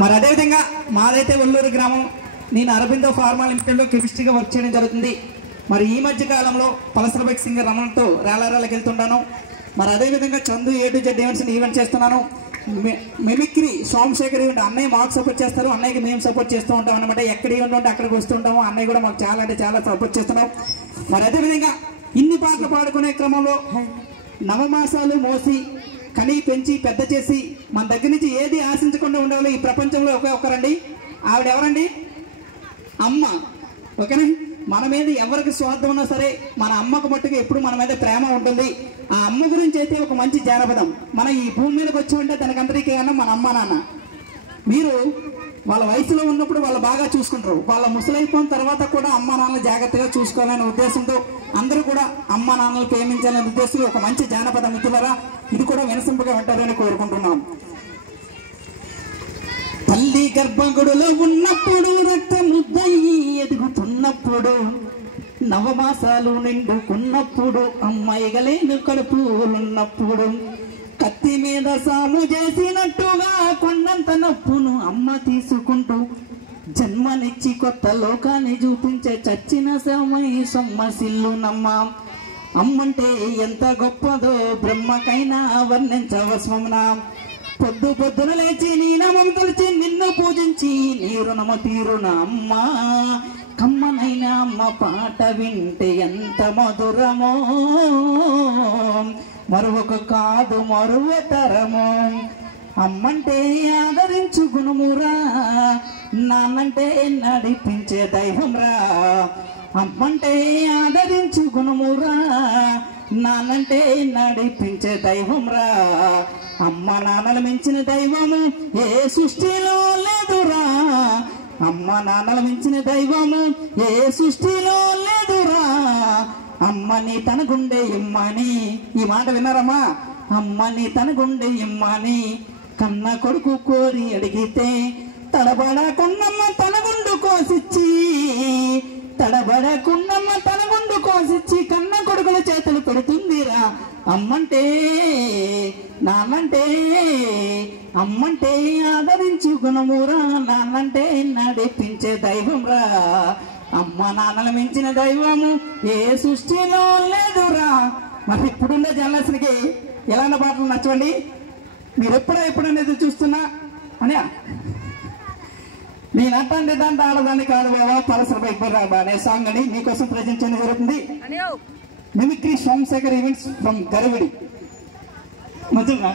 మరి అదేవిధంగా మాదైతే ఒల్లూరు గ్రామం, నేను అరబిందో ఫార్మా లిమిటెడ్లో కెమిస్ట్రీగా వర్క్ చేయడం జరుగుతుంది. మరి ఈ మధ్య కాలంలో పలసర బైక్ సింగర్ రమణతో రేలారాలకు వెళ్తుంటాను. మరి అదేవిధంగా Chandu A to Z events event చేస్తున్నాను. మిమిక్రీ సోమశేఖర్ ఈవెంట్ అన్నయ్య మాకు సపోర్ట్ చేస్తారు, అన్నయ్యకి మేము సపోర్ట్ చేస్తూ ఉంటాం అనమాట. ఎక్కడ ఈవెంట్ ఉంటే అక్కడికి వస్తూ ఉంటాము. అన్నయ్య కూడా మాకు చాలా అంటే చాలా సపోర్ట్ చేస్తున్నాం. మరి అదేవిధంగా ఇన్ని పాటలు పాడుకునే క్రమంలో నవమాసాలు మోసి కని పెంచి పెద్ద చేసి మన దగ్గర నుంచి ఏది ఆశించకుండా ఉండాలో ఈ ప్రపంచంలో ఒకే ఒక్కరండి. ఆవిడ ఎవరండి? అమ్మ. ఓకేనా? మన మీద ఎవరికి స్వార్థం ఉన్నా సరే మన అమ్మకు మట్టుకు ఎప్పుడు మన మీద ప్రేమ ఉంటుంది. ఆ అమ్మ గురించి అయితే ఒక మంచి జానపదం. మనం ఈ భూమి మీదకి వచ్చి ఉంటే దానికందరికీ అన్న మన అమ్మ నాన్న. మీరు వాళ్ళ వయసులో ఉన్నప్పుడు వాళ్ళు బాగా చూసుకుంటారు, వాళ్ళ ముసలైపోయిన తర్వాత కూడా అమ్మ నాన్నలు జాగ్రత్తగా చూసుకోవాలనే ఉద్దేశంతో అందరూ కూడా అమ్మ నాన్నలు ప్రేమించాలనే ఉద్దేశంలో ఒక మంచి జానపదం మిత్రులారా, ఇది కూడా వినసొంపుగా ఉంటారని కోరుకుంటున్నాం. తల్లి గర్భగుడిలో ఉన్నప్పుడు రక్త ముద్దయి ఎదుగుతున్నప్పుడు నవమాసాలు నిండుకున్నప్పుడు అమ్మాయిగలేను కడుపులున్నప్పుడు కత్తి మీద సాము చేసినట్టుగా కొండంత నొప్పును అమ్మ తీసుకుంటూ జన్మనిచ్చి కొత్త లోకాన్ని చూపించే చచ్చిన సమయ సొమ్మసిల్లునమ్మ. అమ్మంటే ఎంత గొప్పదో బ్రహ్మకైనా వర్ణించవస్మమున. పొద్దు పొద్దున లేచి నీ నామం తొలిచి నిన్ను పూజించి నీ రుణము తీరున అమ్మ. కమ్మనైన అమ్మ పాట వింటే ఎంత మధురమో, మరొక కాదు మరువతరమో. అమ్మంటే ఆదరించు గుణమురా, నాన్నంటే నడిపించే దైవంరా. అమ్మంటే ఆదరించు గుణమురా, నాన్నంటే నడిపించే దైవంరా. అమ్మ నాన్నలు మించిన దైవము ఏ సృష్టిలో లేదురా. అమ్మ నాన్నలు మించిన దైవము ఏ సృష్టిలో లేదురా. అమ్మని తన గుండె ఇమ్మని, ఈ మాట విన్నారమ్మా? అమ్మని తన గుండె ఇమ్మని కన్న కొడుకు కోరి అడిగితే తడబడకున్నమ్మ తన గుండు కోసిచ్చి, తడబడకున్నమ్మ తన గుండు కోసిచ్చి కన్న కొడుకుల చేతులు పెడుతుందిరా. అమ్మంటే నాన్నంటే, అమ్మంటే ఆదరించు గుణమురా, నాన్నంటే నడిపించే దైవంరా. అమ్మ నాన్నలు మించిన దైవము ఏ సృష్టిలో లేదురా. మరి ఇప్పుడుండే జనరేషన్కి ఎలాంటి పాటలు నచ్చవండి? మీరు ఎప్పుడనేది చూస్తున్నా అని నేను అంటే దాంట్లో ఆడదాన్ని కాదు బాబా పలసర బైక్ అనే సాంగ్ అని మీకోసం ప్రజెంట్ చేయడం జరుగుతుంది. Mimicry Somashekar events from Garividi. మంచిగా